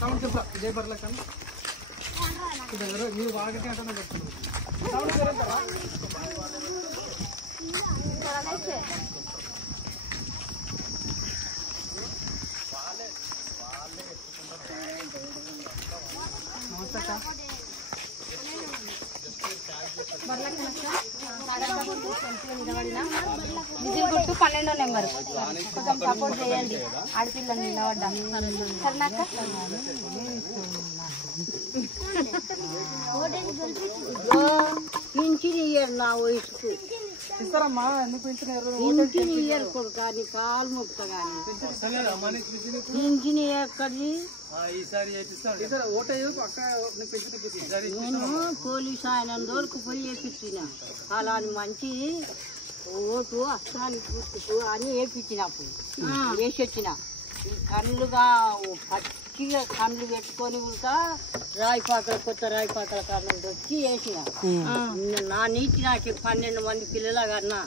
Sound చెప్తా ఇదే బర్ల కానీ మీరు వాగటి అంటే చెప్తున్నాను సౌండ్ జరుగుతారా విజిల్ గుర్తు 12వ నెంబర్ కొంచెం సపోర్ట్ చేయండి ఆడపిల్లని నిలబడ్డా సరేనాక పింఛన్ ఇయ్యరు నా వయసుకు ఇస్తారమ్మా ఎందుకు పెంచినారు పింఛన్ ఇయ్యరు కానీ కాలు మొక్కుతా కానీ పింఛన్ ఎక్కడి నేను పోలీసు ఆయన వరకు పోయి వేపించిన అలాని మంచి ఓటు అస్త్రానికి గుర్తుకు అని వేపించినప్పుడు వేసి వచ్చిన ఈ కళ్ళుగా పచ్చిగా కళ్ళు పెట్టుకొని కూడా రాయిపాకల కొత్త రాయిపాకల కళ్ళు వచ్చి వేసిన నా నీటి నాకు 12 మంది పిల్లల కన్నా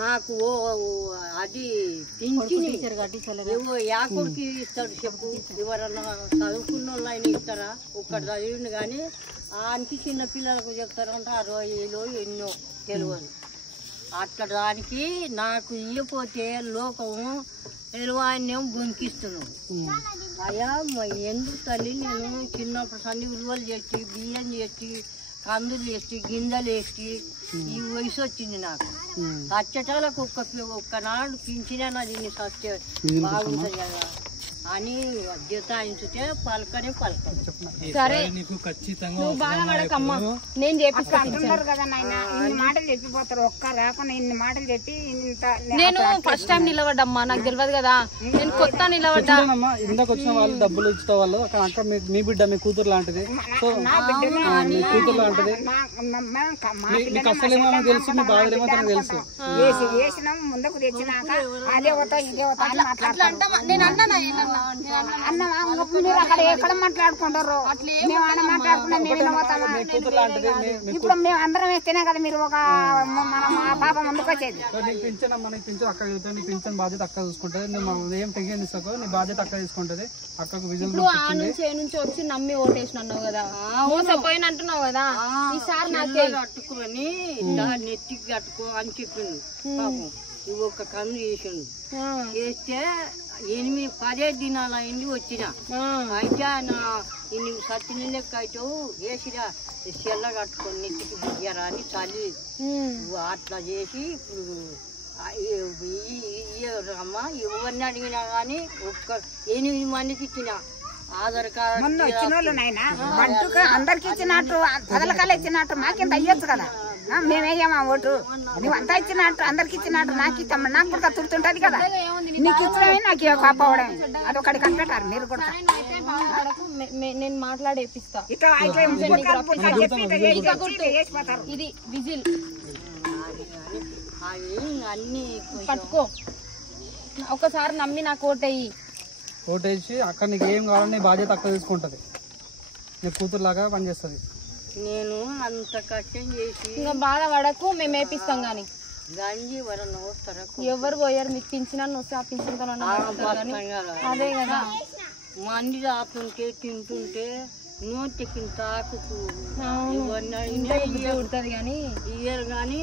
నాకు అది పింఛని ఏవో యాకుడికి ఇస్తాడు చెప్పు ఎవరన్నా చదువుకున్న వాళ్ళు ఆయన ఇస్తారా ఒక్కటి చదివిండు కానీ ఆయనకి చిన్న పిల్లలకు చెప్తారంటే 60 ఎన్నో తెలియదు అట్లా దానికి నాకు ఇవ్వకపోతే లోకము ఎరువాన్యం బొంకిస్తున్నావు అయ్యా ఎందుకు తల్లి నేను చిన్నప్పుడు అన్ని ఉలువలు చేసి బియ్యం చేసి కందులు వేసి గింజలు వేసి ఈ వయసు వచ్చింది నాకు సచ్చటాలకు ఒక్కనాడు పింఛనైనా దీన్ని సత్య బాగుంటుంది కదా అని జతాయించుతే పలకనే పలకదు సరే నువ్వు బాధపడకమ్మా నేను చేపిస్తాను కదా నాయన ఇన్ని మాటలు చెప్పిపోతారు ఒక్క రాకుండా ఇన్ని మాటలు చెప్పి నేను ఫస్ట్ టైం నిలబడ్డమ్మా నాకు తెలియదు కదా నేను కొత్త నిలబడ్డా ఇందాక వచ్చిన వాళ్ళు డబ్బులు ఇచ్చిన వాళ్ళు అక్కడ మీ బిడ్డ మీ కూతురు లాంటిది సో మీ కూతురు లాంటిది మీకు అసలేమో తెలుసు మీ బాధలేమో తనకు తెలుసు వేసినాం ముందుకు తెచ్చినాక అదే అవుతా ఇదే అవుతా అని మాట్లాడతారు అన్నమా మీరు అక్కడ ఎక్కడ మాట్లాడుకుంటారు మేము అన్న మాట్లాడుకున్నాం మేము పోతామా ఇప్పుడు మేము అందరం వేస్తేనే కదా మీరు ఒక మన పాప ముందుకు వచ్చేది నీ పింఛన్ బాధ్యత అక్క చూసుకుంటది నువ్వు ఏం టెన్షన్ తీసుకో నీ బాధ్యత అక్క తీసుకుంటది అక్కకు విజయం నుంచి వచ్చి నమ్మి ఓటేసిన అన్నావు కదా మోసపోయిన అంటున్నావు కదా ఈసారి నాకే కట్టుకుని నెత్తికి కట్టుకో అని చెప్పిండు పాపం ఇవి ఒక కన్ను చేసిండు చేస్తే 8-10 దినాలు అయింది వచ్చిన అయితే ఆయన నువ్వు సత్తిని లెక్క అయితే వేసిరా చెల్ల కట్టుకొని నెత్తికి దిగారా అని చల్లి అట్లా చేసి ఇప్పుడు అమ్మ ఎవరిని అడిగినా కానీ 8 మందికి ఇచ్చిన ఆధార్ కార్డు మొన్న వచ్చిన వాళ్ళు నాయన బంటుకు అందరికి ఇచ్చినట్టు పదలకాలు ఇచ్చినట్టు మాకింత అయ్యొచ్చు కదా మేమేయమా ఓటు నువ్వు అంతా ఇచ్చినట్టు అందరికి ఇచ్చినట్టు నాకు ఇచ్చాము నాకు కూడా తుడుతుంటది కదా నీకు ఇచ్చినవి నాకు పాపవడం అదొకటి కనిపెట్టారు మీరు కూడా నేను మాట్లాడేపిస్తా ఇది విజిల్ అన్ని పట్టుకో ఒకసారి నమ్మి నాకు ఓటేయి ఓటేసి అక్కడ నీకు ఏం కావాలని బాధ్యత అక్క తీసుకుంటది నీ కూతురు లాగా పనిచేస్తుంది నేను అంత కష్టం చేసి ఇంకా బాధపడకు మేము వేపిస్తాం గాని గంజి ఎవరన్నా వస్తారా ఎవరు పోయారు మీకు పింఛన్ వస్తే ఆ పింఛన్తో అదే కదా మంది ఆపుతుంటే తింటుంటే నోటికి తాకుకు ఉడుతుంది కానీ ఇయ్యరు కానీ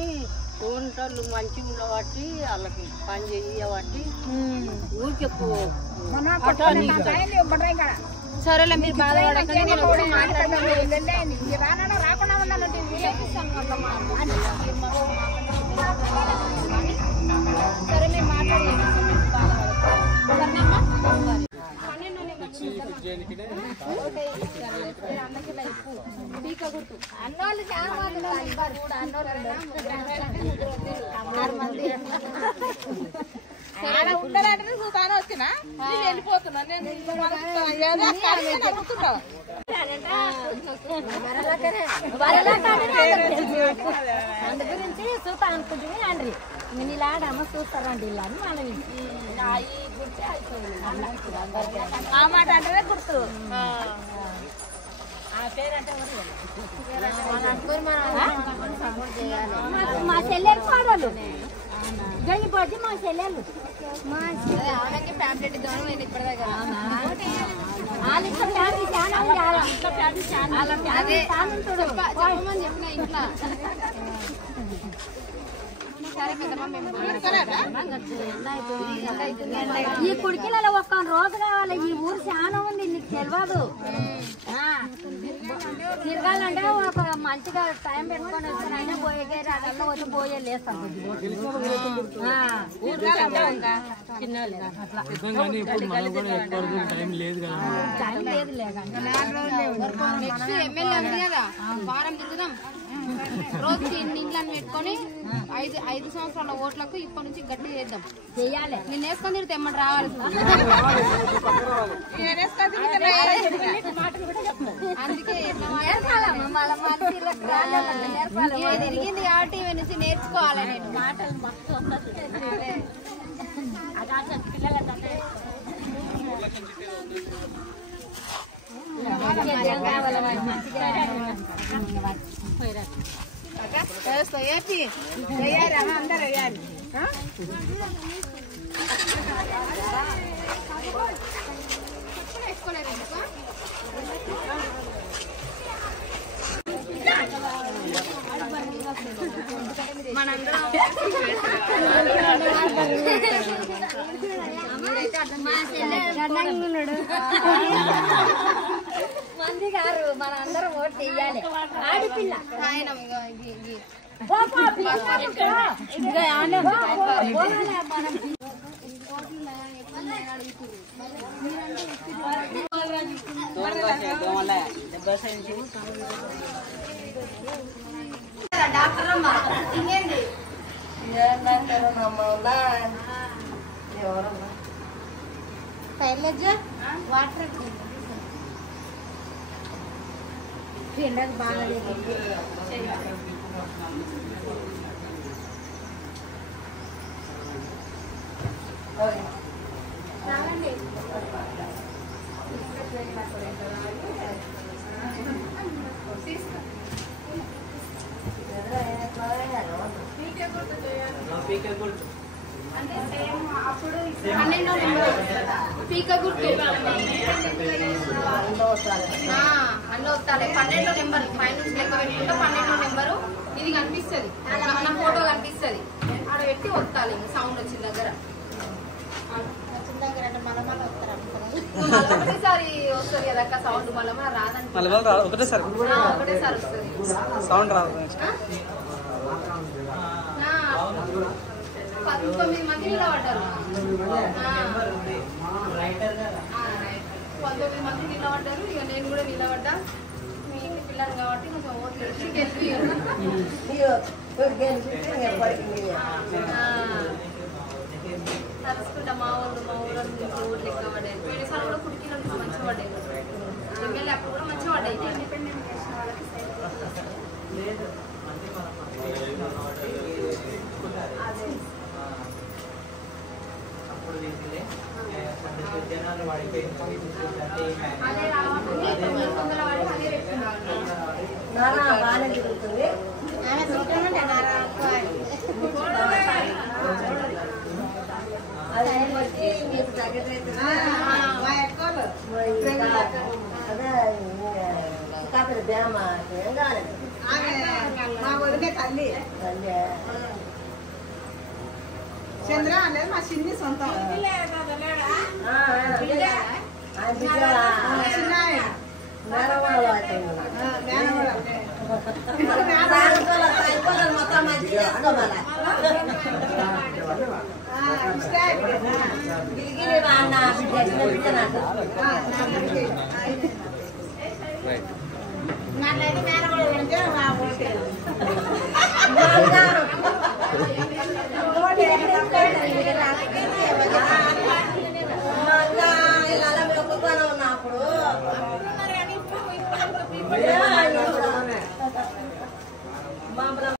కోంటలు మంచిగా ఉండబట్టి వాళ్ళకి పని చేయబట్టి ఊరికే సరేలే మీరు బాధపడకండి రాకుండా ఉండాలంటే సరే మేము మాట్లాడి అన్నోళ్ళు చాలా మంది ఉండాలంటే చూస్తాను వచ్చిన వెళ్ళిపోతున్నా నేను అందు గురించి చూస్తా అనుకుంటుంది అండ్రి నేను ఇలా అమ్మ చూస్తారండి ఇలా అని మనవి ఆ మాట అంటే గుర్తు మా చెల్లెలు పాడలు గంగిపోతే మా చెల్లెలు ఫ్యామిలీ దూరం ఇప్పటిదాకా చెప్పమని చెప్పిన ఇంట్లో ఈ కుడికిలలో ఒక్క రోజు కావాలి. ఈ ఊరు చాలా ఉంది, నీకు తెలియదు. తిరగాలంటే ఒక మంచిగా టైం పెట్టుకొని వస్తాను. అయినా పోయే అదన్నా వచ్చి పోయే లేస్తాను. టైం లేదు నెక్స్ట్ ఎమ్మెల్యే ఉంది కదా, వారం తిరుగుదాం. రోజుకి ఇంట్లో పెట్టుకొని 5 సంవత్సరాల ఓట్లకు ఇప్పటి నుంచి గట్టి చేద్దాం. చెయ్యాలి. నేను వేసుకొని తిరిగితే ఎమ్మటి రావాలి. అందుకే తిరిగింది కాబట్టి ఇవి నుంచి నేర్చుకోవాలి. నేను మాటలు ఏపీ వేయారమ్మా, అందరు వేయాలి. మంది గారు మన అందరం ఓటు చెయ్యాలి. ఆడపిల్ల వాటర్ ఎండకు బాగా పీక గుర్తు అందులో వస్తాయి. 12 నెంబర్ పైనుంచి లెక్క పెట్టుకుంటే 12 నెంబరు ఇది కనిపిస్తుంది. మన ఫోటో కనిపిస్తుంది. ఆడ పెట్టి వస్తాలి. సౌండ్ వచ్చిన దగ్గర ఒకటేసారి వస్తుంది కదా అక్క సౌండ్. మళ్ళీ రాదంటే ఒకటేసారి వస్తుంది. సౌండ్ రాదు. 19 మంది నిలబడ్డారు. 19 మంది నిలబడ్డారు. ఇక నేను కూడా నిలబడ్డా. మీ ఇంటి పిల్లలు కాబట్టి కొంచెం ఓట్లు వేసి తలుసుకుంటా. మా ఊళ్ళో నుంచి ఓట్లు ఎక్కువ పడ్డాయి. పోయినసారి కూడా కుడికిలో నుంచి మంచిగా పడ్డాయి. ఎమ్మెల్యే అప్పుడు కూడా మంచిగా పడ్డాయి. బాగానే తిరుగుతుంది. అదే మీకు తగ్గట్టు అదే బ్యామ ఏం కాలేదు. మా వదిలే తల్లి చంద్ర అనేది మా చిన్ని సొంతం. మొత్తం మంచిగా చేసుకోవాలి. నాట్లయితే మేనగోడ పెడితే మా ఓటే